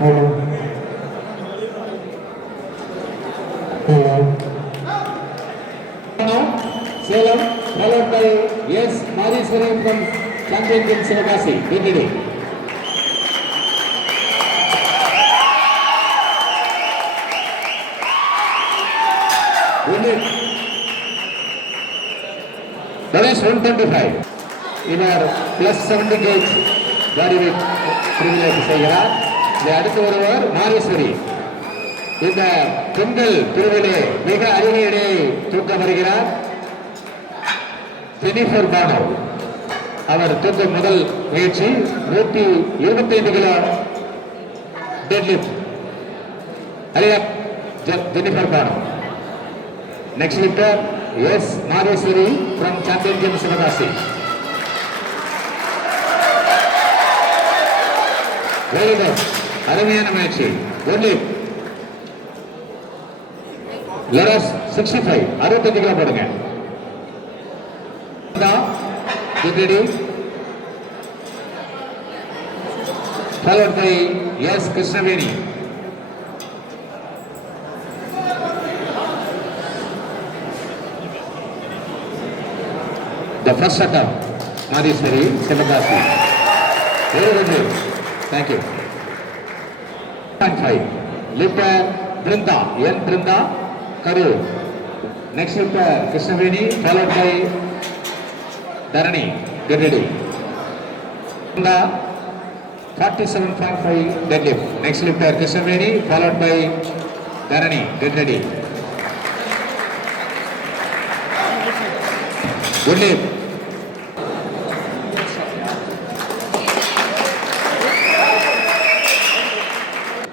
Hello. Hello. Salem, followed by S. Mariswaran from Championship Sivakasi. Get ready. That is 125. In our plus 70 gauge body weight privilege செய்கிறார். இதை அடுத்து வருவார் மாரீஸ்வரி. இந்த பெண்கள் பிரிவிலே மிக அதிக எடையை தூக்க வருகிறார் ஜெனிஃபர் பானோ. அவர் தூக்கும் முதல் முயற்சி 125 kilo deadlift. Hariya Jennifer Bano. Next lifter S Mariswari from championship Sivakasi. Very good, அருமையான முயற்சி. ஒன்லி லெரஸ் 65 65 கிலோ போடுங்க. Get ready. Followed by S. Krishnaveni. The first attempt, Mariswari Sivakasi. Very good. Thank you. 5. Lifter Brinda, N. Brinda, Karur. Next lifter Krishnaveni, followed by Dharani. Get ready. Brinda 47.5 deadlift. Next lifter Krishnaveni, followed by Dharani. Get ready. Good lift.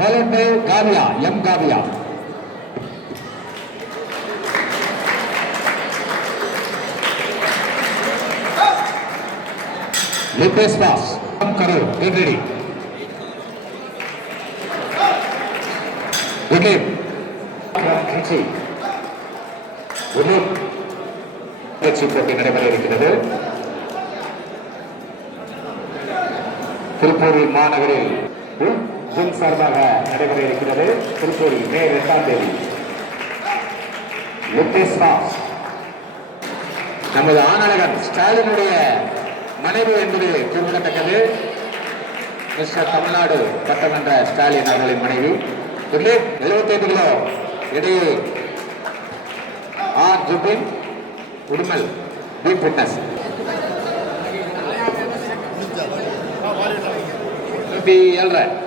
Followed by Gavia, M. Gavia. Lift is fast. Come Karur, get ready. Good lift. Good lift. பயிற்சி போட்டி நடைபெற இருக்கிறது. திருப்பூர் மாநகரில் ஜிம் சார்பாக நடைபெற இருக்கிறது. திருப்பூரில் மே 2ஆம் தேதி. நமது ஆனழகன் ஸ்டாலினுடைய மனைவி என்பது குறிப்பிடத்தக்கது. மிஸ்டர் தமிழ்நாடு சட்டமன்ற ஸ்டாலின் அவர்களின் மனைவி. 75 கிலோ இடையே ஆர் ஜுபின் உடுமல் டீப் ஃபிட்னஸ்.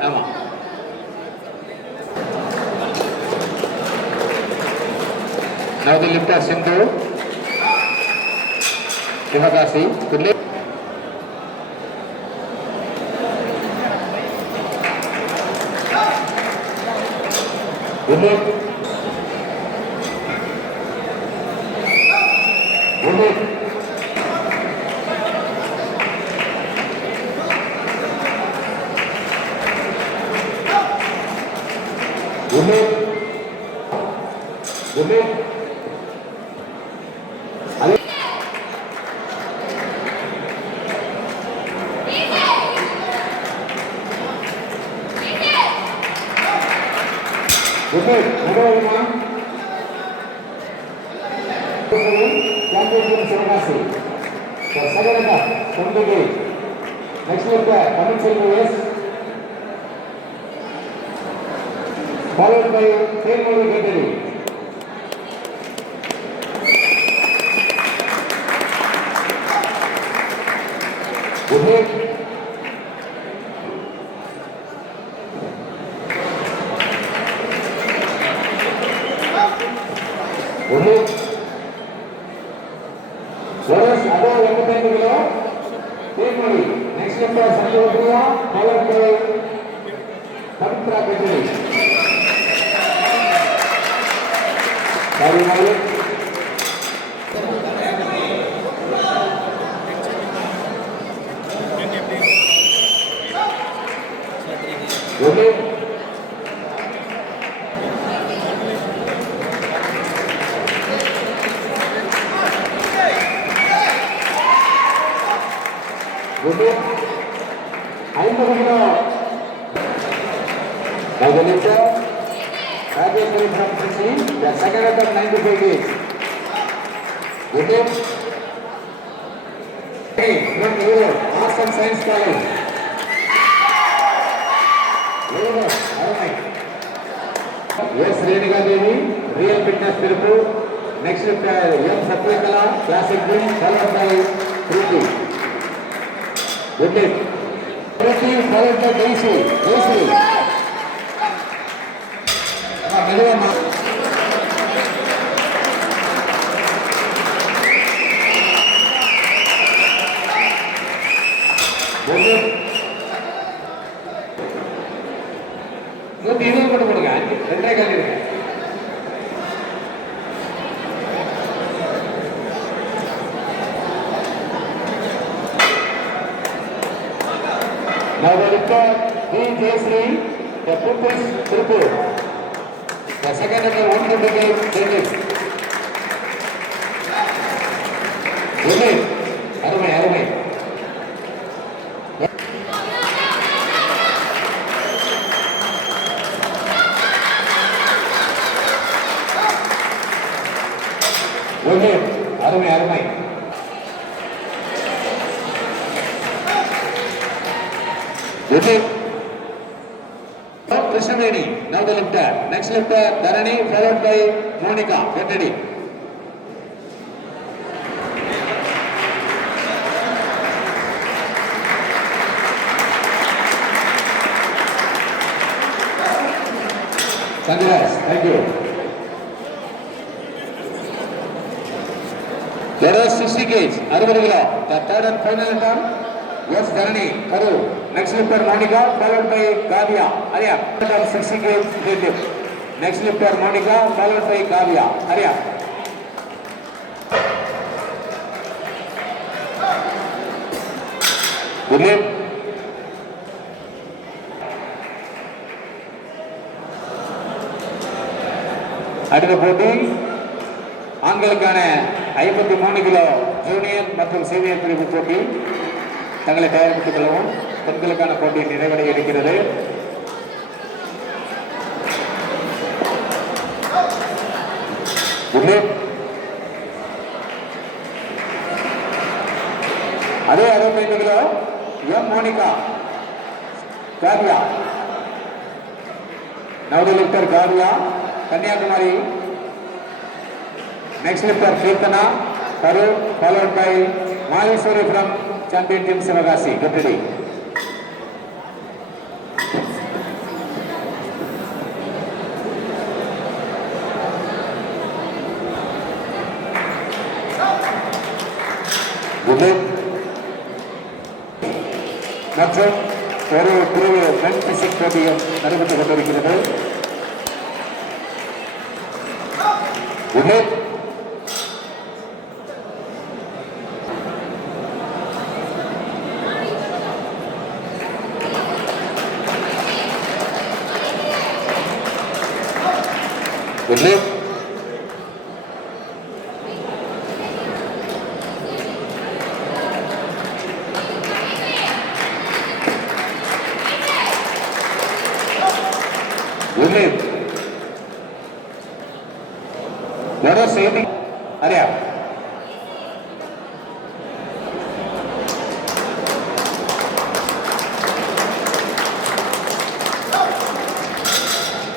ஆமா, now the lifter Sindhu Sivakasi. Good lift. Good lift. Good lift. Good lift. Good lift. Good lift. Championship Sivakasi. For second attempt, 20 gauge. Next lifter, Tamil Selvi S. Followed by Thirumudi Getari. Good lift. Good lift. Lewis above 85 kilo. Thirumudi. Next lifter Sanjay, followed by Pavitra Getari. Very well. Good lift. Good lift. 50 kilo. Now the lifter, Rajeshwari from Trichy, the second out of 95 kg. Wicket. From Europe, Awesome Science College. Europe, alright. Yes, Renika Devi, Real Fitness Tirupur. Next lifter, M. Satyakala, Classic Win, followed by Preeti. Wicket. Preeti followed by Daisy. Daisy. Now the lifter, V. Jayasri, the Pupils Tirupur. The second number 128 David. David, Arumai. David, Arumai. David. Krishnaveni, now the lifter. Next lifter, Dharani, followed by Monica. Get ready. Congrats, thank you. Let us 60 kg, 60 kg. The third and final attempt. Yes, Dharani, Karu. Next lifter Monica, followed by Gavia. Arya, 60 kg deadlift. Next lifter Monica, followed by Gavia. Arya. Good lift. அடுத்த போட்டி ஆண்களுக்கான 53 kilo junior மற்றும் சீனியர் பிரிவு போட்டி. தங்களை தயாரித்துக் கொள்ளவும். பெண்களுக்கான போட்டி நிறைவடைய இருக்கிறது. அதே 65 கிலோ எம் மோனிகா காவியா. நவடி lifter Kavya Kanyakumari. Next lifter Kirtana, Karu, followed by Maheshwari from Champion Team Sivagasi. Get ready. Good luck. மற்றும் ஒரு பிரிவு மென் பிசிக் போட்டியும் நடைபெற்றுக் கொண்டிருக்கிறது. Good luck. Good luck. Good luck. Let us say the area.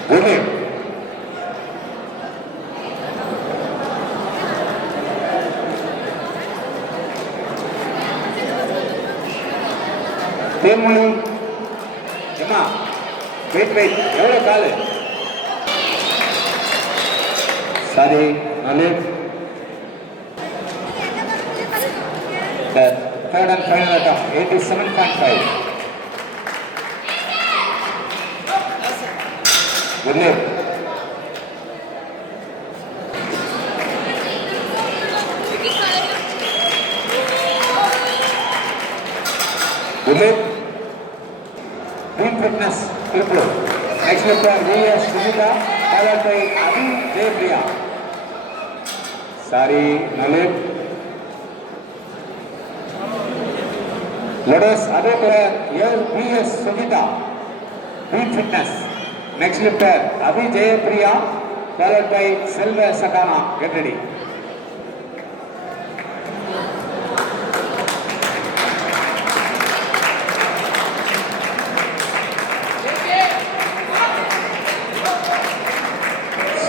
Good luck. Thenmozhi ஏமா வெயிட் எவ்வளோ காலு sorry knowledge. The third and final attempt 87.5. Good luck. Good luck. Team Fitness Tirupur. Next lifter V.S. Sujita, followed by Adi Jaypriya. Sorry, Nalip. Let us other player V.S. Sujita, Team Fitness. Next lifter, Abhi Jayapriya, followed by Selva Sakana. Get ready.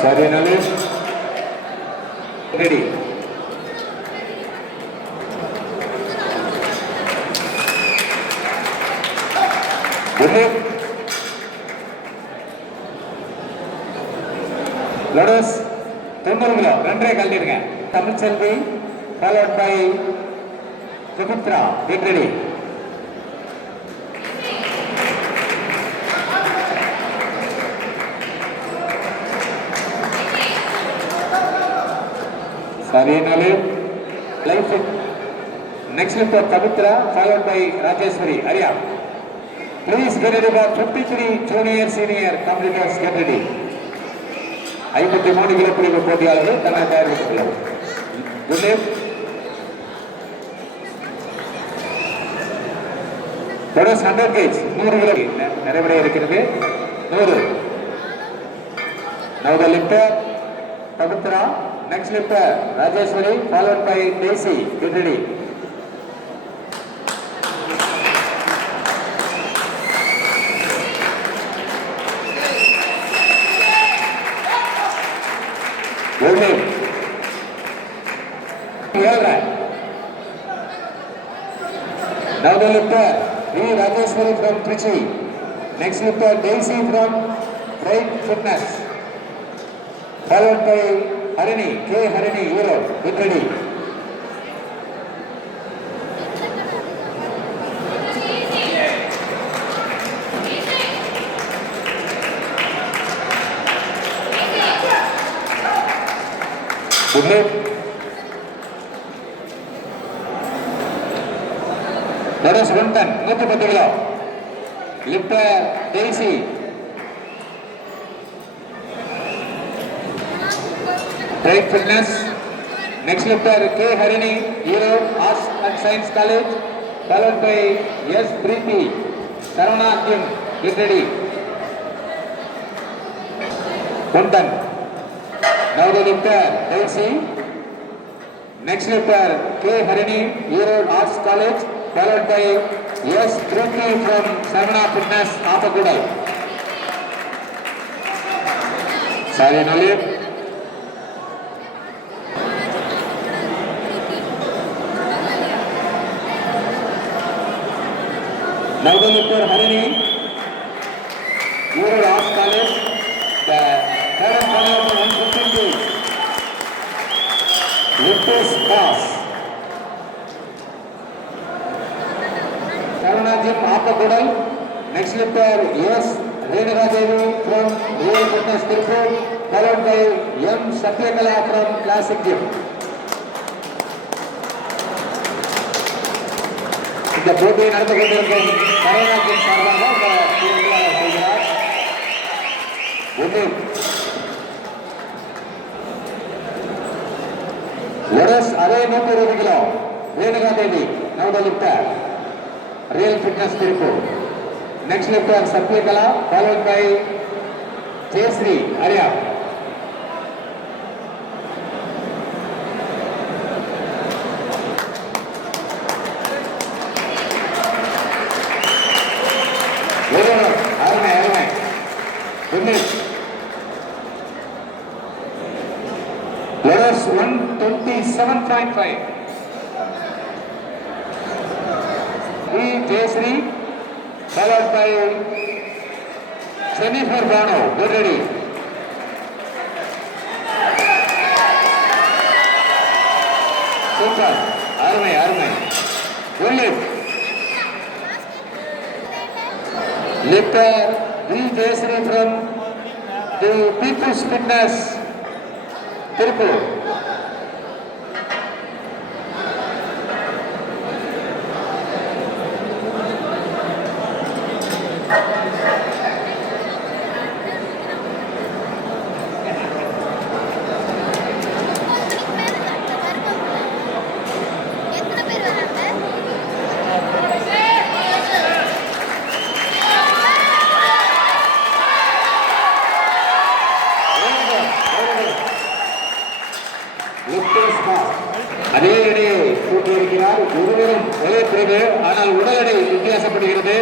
Sorry, Nalish. Ready. Good. Lotus, Tundurgula, Randre Kaldirga, Tamil Selvi, followed by Kapitra. Get ready. Sorry, Nalib. Life fit. Next lift of Kapitra, followed by Rajeshwari. Arya. Please get ready for 53 junior senior competitors. Get ready. 53 கிலோ பிரிவு போட்டியாளர்கள் தன்னை தயாரித்துக் கொள்ளவும். தொடர்ஸ் 100 கேஜ் 100 கிலோ நிறைவடைய இருக்கிறது. 100. Now the lifter Pavitra, next lifter Rajeshwari, followed by Daisy. Get ready. Good name. Well right. Now the lifter V. Rajeshwari from Trichy. Next lifter Daisy from Bright Fitness. Followed by Harini, K. Harini, Europe. Get ready. Good name. That is 110, 110 kilo. Lifter Daisy. Bright Fitness. Next lifter K. Harini, Europe, Arts and Science College. Followed by S. Preeti, Sarana Gym. Get ready. 110. Now the lifter Daisy. Next lifter K. Harini, Europe, Arts College. Followed by S. Preeti from Sarana Fitness, Apagudal. Sorry, Nalib. Now the lifter Harini, Europe, Arts College. The third follower for 152. Lifters pass. Sarana Gym, Apagudal. Next lifter S. Renuka Devi from Real Fitness Tirupur, followed by M. Satyakala from Classic Gym. இந்த போட்டியை நடந்து கொண்டிருக்கும் சரவணா Gym சார்பாக செய்கிறார். Lotus அதே 120 kilo Renuka Devi, now the lifter Real Fitness Tirupur. Next lifter Satyakala, followed by Jayasri Arya. Lotus 127.5. V. Jayasri, followed by Jennifer Bano. Get ready. Super. Armai. Good lift. Lifter V. Jayasri from the People's Fitness, Tirupur. இருவரும் ஒரே பிரிவு, ஆனால் உடல் எடை வித்தியாசப்படுகிறது.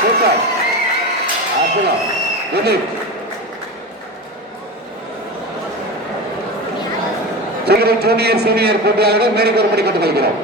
சூப்பர், அற்புதம். Junior senior போட்டியாளர்கள் மேடைக்கு ஒரு படி கொண்டு கொள்கிறோம்.